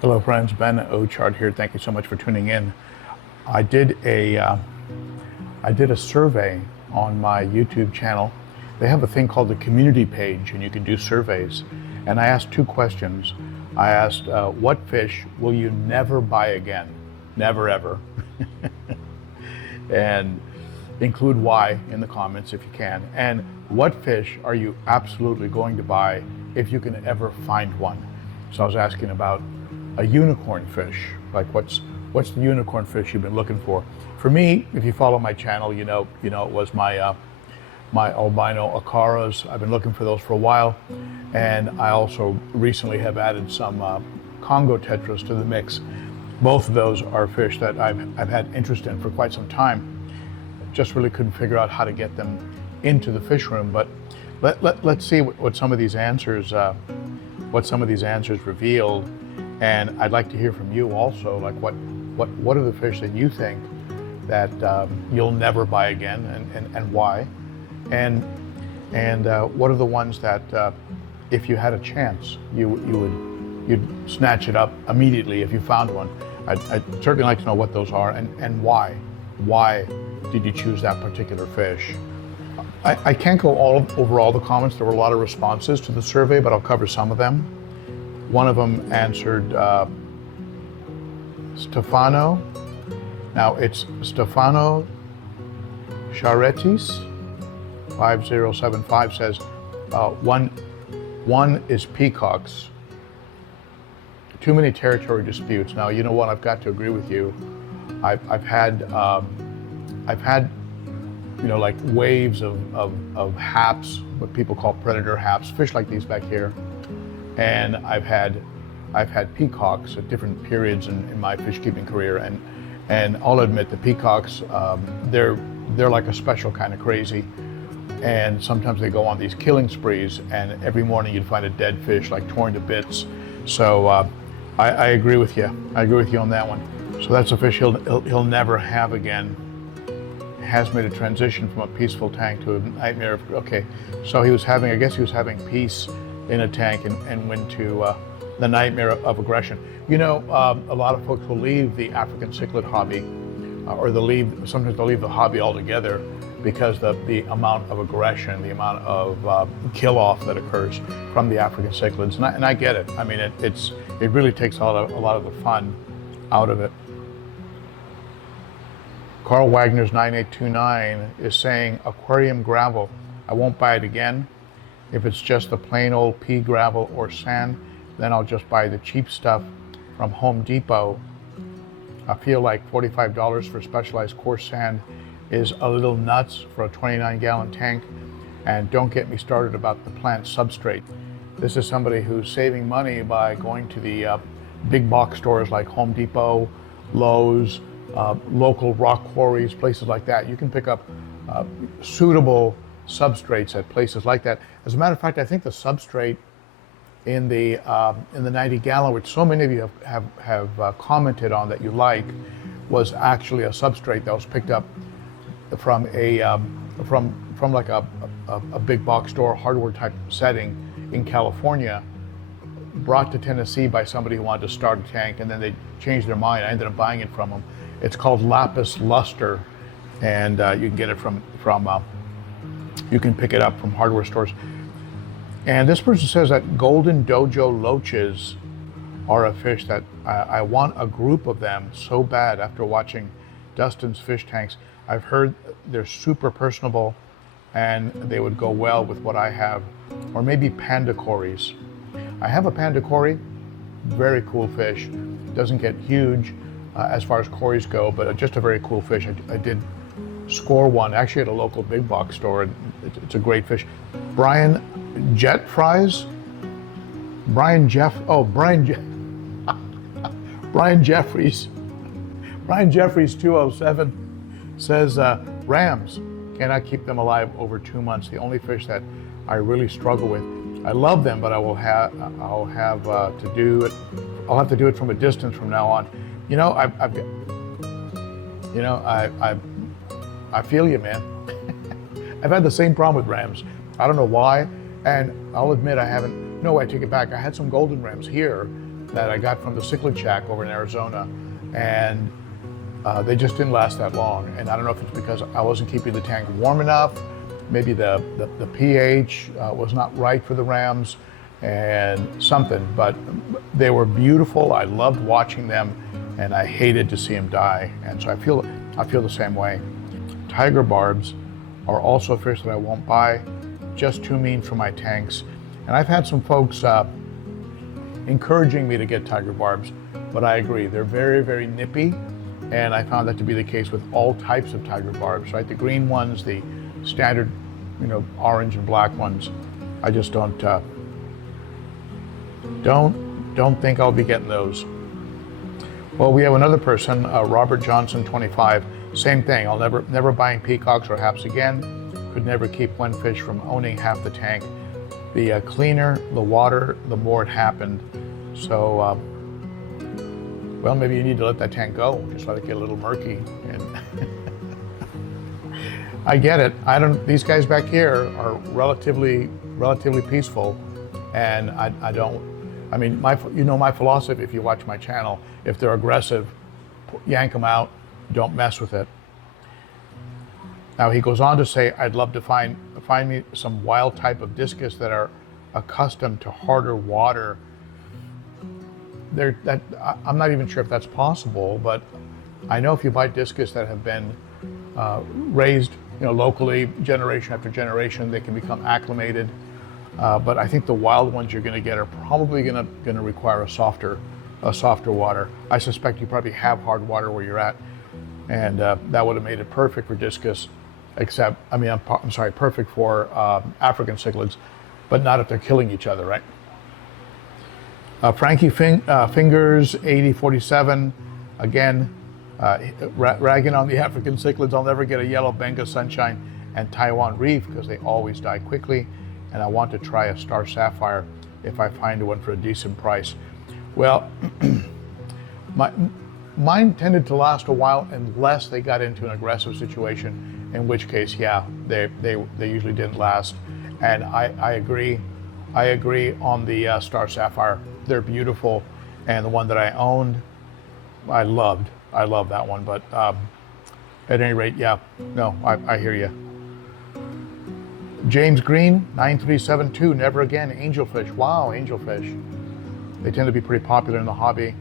Hello friends, Ben.o.cichlid here. Thank you so much for tuning in. I did a survey on my YouTube channel. They have a thing called the community page and you can do surveys. And I asked two questions. I asked, what fish will you never buy again? Never ever. And include why in the comments if you can. And what fish are you absolutely going to buy if you can ever find one? So I was asking about a unicorn fish, like what's the unicorn fish you've been looking for? For me, if you follow my channel, you know it was my my albino acaras. I've been looking for those for a while, and I also recently have added some Congo tetras to the mix. Both of those are fish that I've had interest in for quite some time. Just really couldn't figure out how to get them into the fish room, but let's see what some of these answers revealed. And I'd like to hear from you also, like what are the fish that you think that you'll never buy again, and why? And what are the ones that if you had a chance, you'd snatch it up immediately if you found one? I'd certainly like to know what those are and why. Why did you choose that particular fish? I can't go over all the comments. There were a lot of responses to the survey, but I'll cover some of them. One of them answered Stefano. Now it's Stefano Charetis 5075 says one is peacocks. Too many territory disputes. Now you know what, I've got to agree with you. I've had like waves of haps, what people call predator haps, fish like these back here. And I've had peacocks at different periods in my fish keeping career, and I'll admit the peacocks, they're like a special kind of crazy, and sometimes they go on these killing sprees, and every morning you'd find a dead fish like torn to bits. So I agree with you. I agree with you on that one. So that's a fish he'll never have again. Has made a transition from a peaceful tank to a nightmare. Okay, so he was having peace in a tank and went to the nightmare of aggression. You know, a lot of folks will leave the African cichlid hobby, or sometimes they'll leave the hobby altogether because the amount of aggression, the amount of kill-off that occurs from the African cichlids, and I get it. I mean, it really takes a lot of the fun out of it. Carl Wagner's 9829 is saying aquarium gravel. I won't buy it again. If it's just the plain old pea gravel or sand, then I'll just buy the cheap stuff from Home Depot. I feel like $45 for specialized coarse sand is a little nuts for a 29-gallon tank. And don't get me started about the plant substrate. This is somebody who's saving money by going to the big box stores like Home Depot, Lowe's, local rock quarries, places like that. You can pick up suitable substrates at places like that. As a matter of fact, I think the substrate in the 90-gallon, which so many of you have commented on that you like, was actually a substrate that was picked up from like a big box store hardware type setting in California, brought to Tennessee by somebody who wanted to start a tank, and then they changed their mind. I ended up buying it from them. It's called lapis luster, and you can get it from you can pick it up from hardware stores. And this person says that golden dojo loaches are a fish that I want a group of them so bad after watching Dustin's fish tanks. I've heard they're super personable and they would go well with what I have. Or maybe panda cories. I have a panda cory, very cool fish. Doesn't get huge as far as cories go, but just a very cool fish. I did score one actually at a local big box store, and it's a great fish. Brian Jeffries 207 says rams, cannot keep them alive over 2 months. The only fish that I really struggle with. I love them, but I'll have to do it from a distance from now on. You know, I feel you, man. I've had the same problem with rams. I don't know why, and I'll admit I take it back. I had some golden rams here that I got from the cichlid shack over in Arizona, and they just didn't last that long. And I don't know if it's because I wasn't keeping the tank warm enough, maybe the pH was not right for the rams, and something, but they were beautiful. I loved watching them, and I hated to see them die. And so I feel the same way. Tiger barbs are also fish that I won't buy, just too mean for my tanks. And I've had some folks encouraging me to get tiger barbs, but I agree, they're very, very nippy, and I found that to be the case with all types of tiger barbs, right? The green ones, the standard, orange and black ones. I just don't think I'll be getting those. Well, we have another person, Robert Johnson, 25. Same thing. I'll never buying peacocks or haps again. Could never keep one fish from owning half the tank. The cleaner the water, the more it happened. So, well, maybe you need to let that tank go. Just let it get a little murky. And I get it. These guys back here are relatively peaceful, and I mean, my philosophy, if you watch my channel, if they're aggressive, yank them out, don't mess with it. Now he goes on to say, I'd love to find me some wild type of discus that are accustomed to harder water. I'm not even sure if that's possible, but I know if you buy discus that have been raised, locally, generation after generation, they can become acclimated. But I think the wild ones you're going to get are probably going to require a softer water. I suspect you probably have hard water where you're at, and that would have made it perfect for discus. I'm sorry, perfect for African cichlids, but not if they're killing each other, right? Frankie Fingers, 8047, again, ragging on the African cichlids. I'll never get a yellow Benga sunshine and Taiwan reef because they always die quickly. And I want to try a star sapphire if I find one for a decent price. Well, mine tended to last a while unless they got into an aggressive situation, in which case, yeah, they usually didn't last. And I agree on the star sapphire. They're beautiful, and the one that I owned, I loved that one. But at any rate, yeah, no, I hear you. James Green, 9372, never again, angelfish. Wow, angelfish. They tend to be pretty popular in the hobby.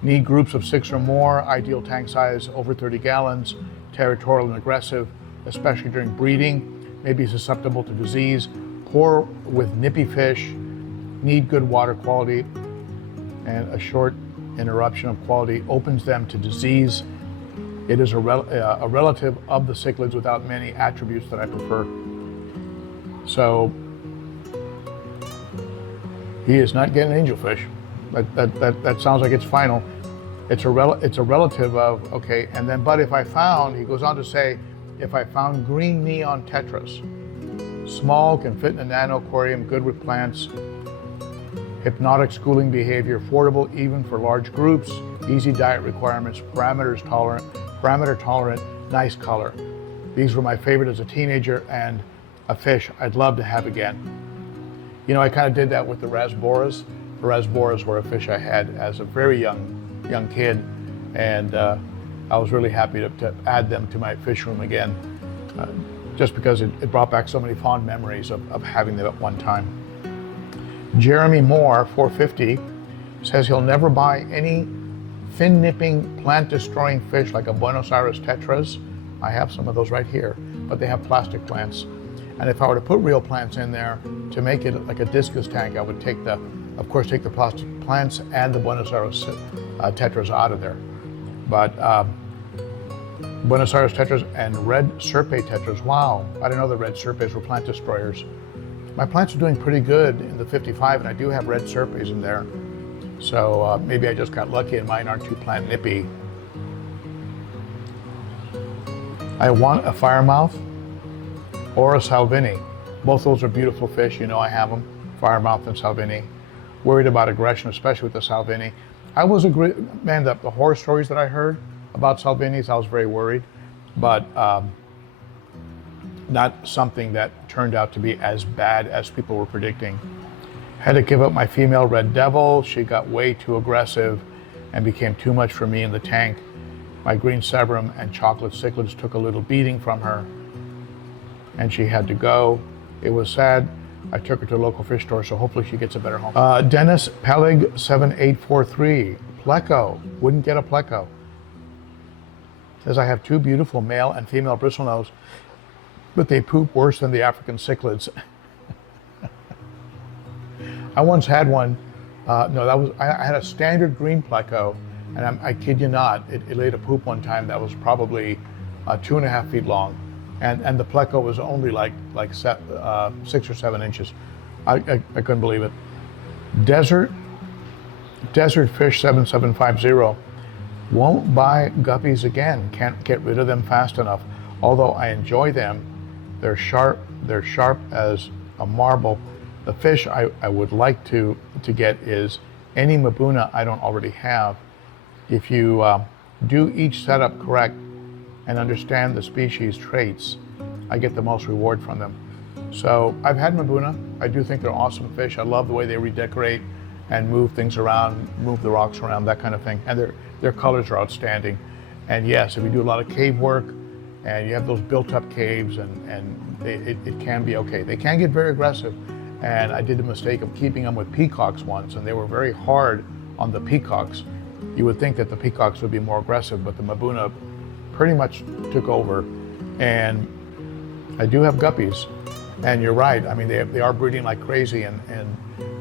Need groups of 6 or more, ideal tank size over 30 gallons, territorial and aggressive, especially during breeding, maybe susceptible to disease, poor with nippy fish, need good water quality, and a short interruption of quality opens them to disease. It is a relative of the cichlids without many attributes that I prefer. So he is not getting angelfish. That sounds like it's final. It's a relative of, okay, and then, but if I found, he goes on to say, if I found green neon tetras, small, can fit in a nano aquarium, good with plants, hypnotic schooling behavior, affordable even for large groups, easy diet requirements, parameter tolerant, nice color. These were my favorite as a teenager, and a fish I'd love to have again. I kind of did that with the rasboras. The rasboras were a fish I had as a very young kid, and I was really happy to add them to my fish room again, just because it brought back so many fond memories of having them at one time. Jeremy Moore, 450, says he'll never buy any fin-nipping, plant-destroying fish like a Buenos Aires tetras. I have some of those right here, but they have plastic plants. And if I were to put real plants in there to make it like a discus tank, I would take the plastic plants and the Buenos Aires tetras out of there. But Buenos Aires tetras and red serpe tetras, wow, I didn't know the red serpes were plant destroyers. My plants are doing pretty good in the 55, and I do have red serpes in there. So maybe I just got lucky and mine aren't too plant nippy. I want a firemouth or a salvini. Both those are beautiful fish, I have them, firemouth and salvini. Worried about aggression, especially with the salvini. The horror stories that I heard about salvinis, I was very worried, but not something that turned out to be as bad as people were predicting. Had to give up my female red devil. She got way too aggressive and became too much for me in the tank. My green severum and chocolate cichlids took a little beating from her, and she had to go. It was sad. I took her to a local fish store, so hopefully she gets a better home. Dennis Pelig 7843, pleco, wouldn't get a pleco. Says I have two beautiful male and female bristlenose, but they poop worse than the African cichlids. I once had one. I had a standard green pleco, and I kid you not, it laid a poop one time that was probably 2.5 feet long, and the pleco was only like 6 or 7 inches. I couldn't believe it. Desert Fish 7750. Won't buy guppies again. Can't get rid of them fast enough. Although I enjoy them, they're sharp as a marble. The fish I would like to get is any Mbuna I don't already have. If you do each setup correct and understand the species traits, I get the most reward from them. So I've had Mbuna. I do think they're awesome fish. I love the way they redecorate and move things around, move the rocks around, that kind of thing. And their colors are outstanding. And yes, if you do a lot of cave work and you have those built up caves, and it can be okay. They can get very aggressive. And I did the mistake of keeping them with peacocks once, and they were very hard on the peacocks. You would think that the peacocks would be more aggressive, but the Mbuna pretty much took over. And I do have guppies, and you're right. I mean, they are breeding like crazy,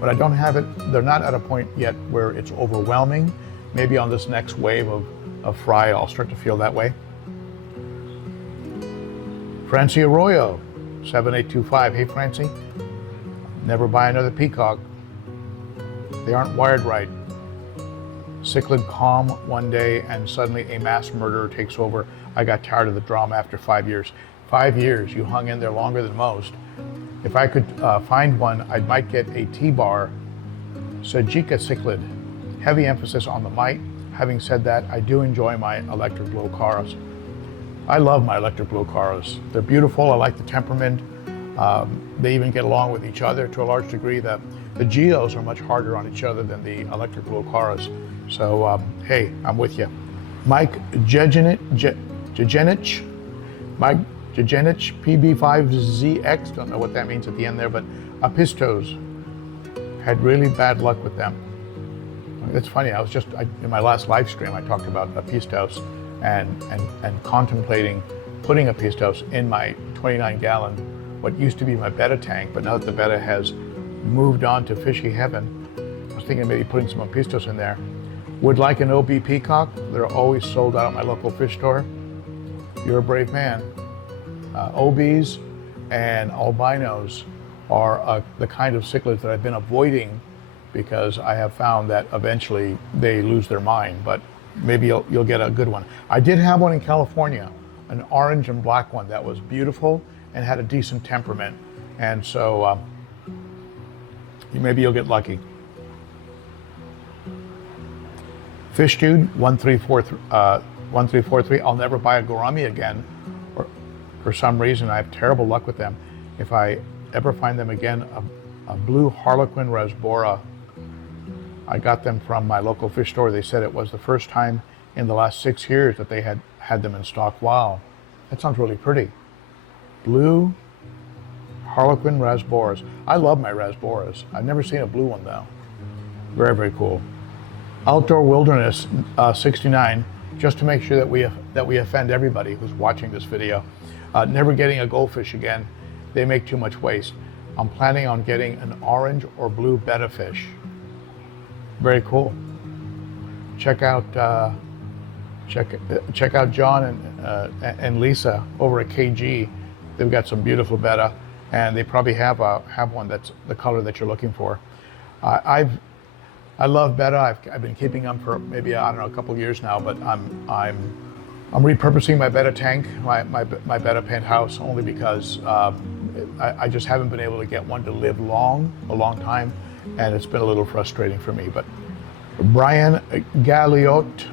but I don't have it. They're not at a point yet where it's overwhelming. Maybe on this next wave of fry, I'll start to feel that way. Francie Arroyo, 7825. Hey, Francie. Never buy another peacock. They aren't wired right. Cichlid calm one day and suddenly a mass murderer takes over. I got tired of the drama after 5 years. 5 years, you hung in there longer than most. If I could find one, I might get a T-bar Sajika cichlid. Heavy emphasis on the mite. Having said that, I do enjoy my electric blue caras. I love my electric blue caras. They're beautiful. I like the temperament. They even get along with each other to a large degree. The geos are much harder on each other than the electric blue caras. So, hey, I'm with you. Mike Jejenich, PB5ZX, don't know what that means at the end there, but Apistos, had really bad luck with them. It's funny, in my last live stream, I talked about Apistos and contemplating putting Apistos in my 29-gallon, what used to be my betta tank, but now that the betta has moved on to fishy heaven, I was thinking of maybe putting some Apistos in there. Would like an OB peacock. They're always sold out at my local fish store. You're a brave man. OBs and albinos are the kind of cichlids that I've been avoiding because I have found that eventually they lose their mind, but maybe you'll get a good one. I did have one in California, an orange and black one that was beautiful and had a decent temperament. And so maybe you'll get lucky. Fish Dude 1343, I'll never buy a gourami again. For some reason, I have terrible luck with them. If I ever find them again, a blue harlequin rasbora. I got them from my local fish store. They said it was the first time in the last 6 years that they had them in stock. Wow, that sounds really pretty. Blue harlequin rasboras. I love my rasboras. I've never seen a blue one though. Very, very cool. Outdoor Wilderness 69, just to make sure that we offend everybody who's watching this video. Never getting a goldfish again. They make too much waste. I'm planning on getting an orange or blue betta fish. Very cool. Check out John and Lisa over at KG. They've got some beautiful betta, and they probably have one that's the color that you're looking for. I love betta. I've been keeping them for maybe a couple years now, but I'm repurposing my betta tank, my betta penthouse, only because I just haven't been able to get one to live a long time, and it's been a little frustrating for me. But Brian Galliot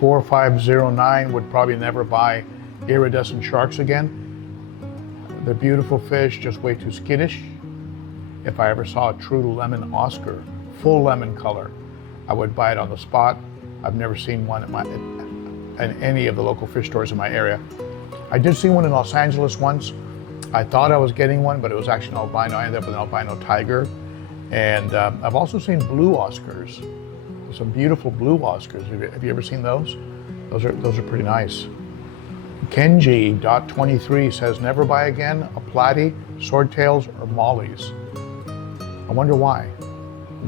4509 would probably never buy iridescent sharks again. They're beautiful fish, just way too skittish. if I ever saw a true lemon Oscar, full lemon color, I would buy it on the spot. I've never seen one in any of the local fish stores in my area. I did see one in Los Angeles once. I thought I was getting one, but it was actually an albino. I ended up with an albino tiger. And I've also seen blue Oscars, some beautiful blue Oscars. Have you ever seen those? Those are pretty nice. Kenji.23 says, never buy again a platy, swordtails, or mollies. I wonder why.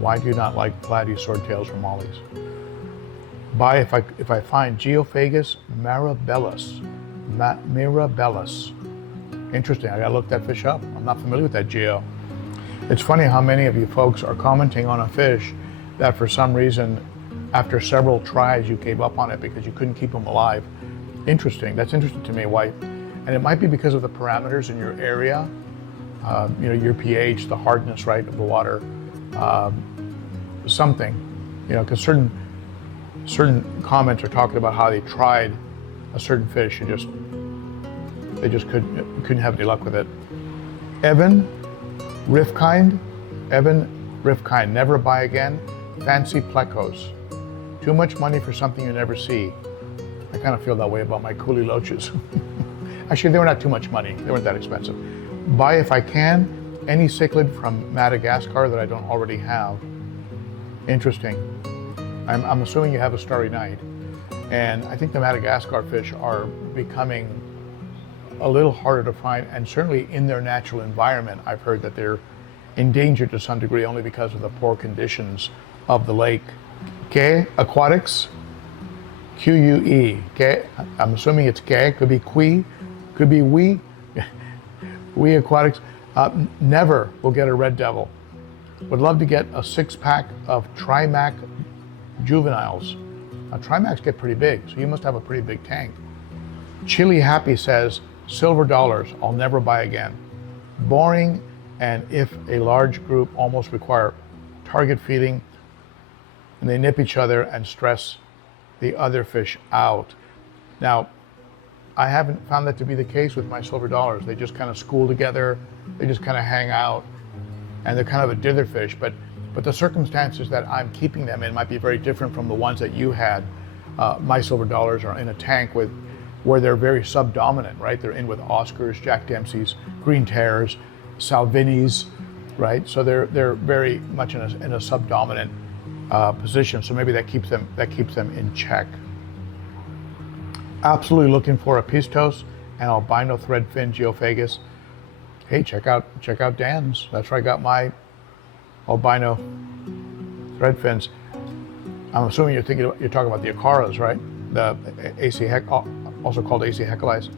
Why do you not like platy, swordtails, or mollies? Buy if I find Geophagus mirabilis. Mirabilis. Interesting, I gotta look that fish up. I'm not familiar with that geo. It's funny how many of you folks are commenting on a fish that for some reason, after several tries, you gave up on it because you couldn't keep them alive. Interesting, that's interesting to me. Why? And it might be because of the parameters in your area, your pH, the hardness, right, of the water, something, because certain comments are talking about how they tried a certain fish and they just couldn't have any luck with it. Evan Rifkind, never buy again. Fancy plecos. Too much money for something you never see. I kind of feel that way about my coolie loaches. Actually, they were not too much money. They weren't that expensive. Buy, if I can, any cichlid from Madagascar that I don't already have. Interesting. I'm assuming you have a starry night. And I think the Madagascar fish are becoming a little harder to find, and certainly in their natural environment, I've heard that they're endangered to some degree only because of the poor conditions of the lake. Que aquatics, Q-U-E, que, I'm assuming it's que, could be qui, could be we, we aquatics. Never will get a red devil. Would love to get a 6-pack of Trimac juveniles. Now, Trimacs get pretty big, so you must have a pretty big tank. Chili Happy says, silver dollars, I'll never buy again. Boring, and if a large group almost require target feeding, and they nip each other and stress the other fish out. Now, I haven't found that to be the case with my silver dollars. They just kind of school together, they just kind of hang out, and they're kind of a dither fish, but the circumstances that I'm keeping them in might be very different from the ones that you had. My silver dollars are in a tank where they're very subdominant, right? They're in with Oscars, Jack Dempsey's, green terrors, Salvinis, right? So they're very much in a subdominant position. So maybe that keeps them in check. Absolutely looking for a pistos and albino threadfin Geophagus. Hey, check out Dan's. That's where I got my albino threadfins. I'm assuming you're talking about the Acaras, right? The AC also called AC Heckelais.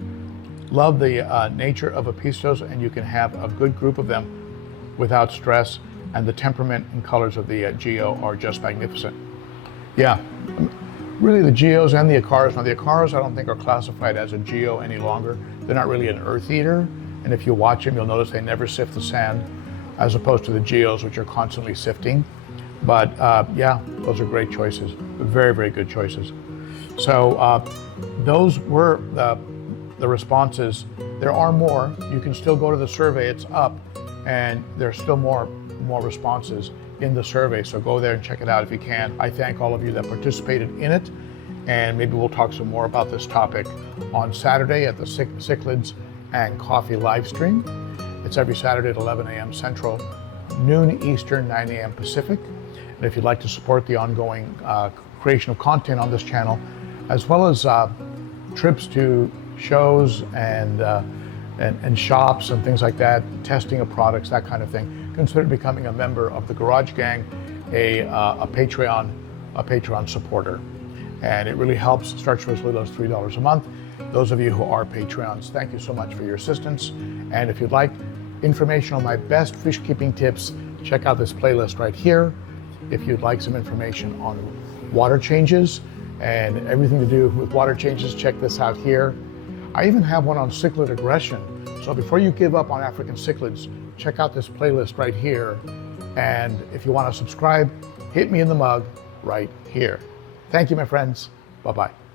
Love the nature of a pistos, and you can have a good group of them without stress, and the temperament and colors of the Geo are just magnificent. Yeah, really the Geos and the Acaras. Now the Acaras I don't think are classified as a Geo any longer. They're not really an earth eater, and if you watch them, you'll notice they never sift the sand, as opposed to the Geos, which are constantly sifting. But yeah, those are great choices, very, very good choices. So those were the responses. There are more. You can still go to the survey, it's up, and there's still more responses in the survey, so go there and check it out if you can. I thank all of you that participated in it, and maybe we'll talk some more about this topic on Saturday at the Cichlids and Coffee live stream. It's every Saturday at 11 a.m. Central, noon Eastern, 9 a.m. Pacific. And if you'd like to support the ongoing creation of content on this channel, as well as trips to shows and shops and things like that, testing of products, that kind of thing, consider becoming a member of the Garage Gang, a Patreon supporter. And it really helps. It starts for as little as $3 a month. Those of you who are Patreons, thank you so much for your assistance. And if you'd like information on my best fish keeping tips, check out this playlist right here. If you'd like some information on water changes and everything to do with water changes, check this out here. I even have one on cichlid aggression. So before you give up on African cichlids, check out this playlist right here. And if you want to subscribe, hit me in the mug right here. Thank you, my friends. Bye-bye.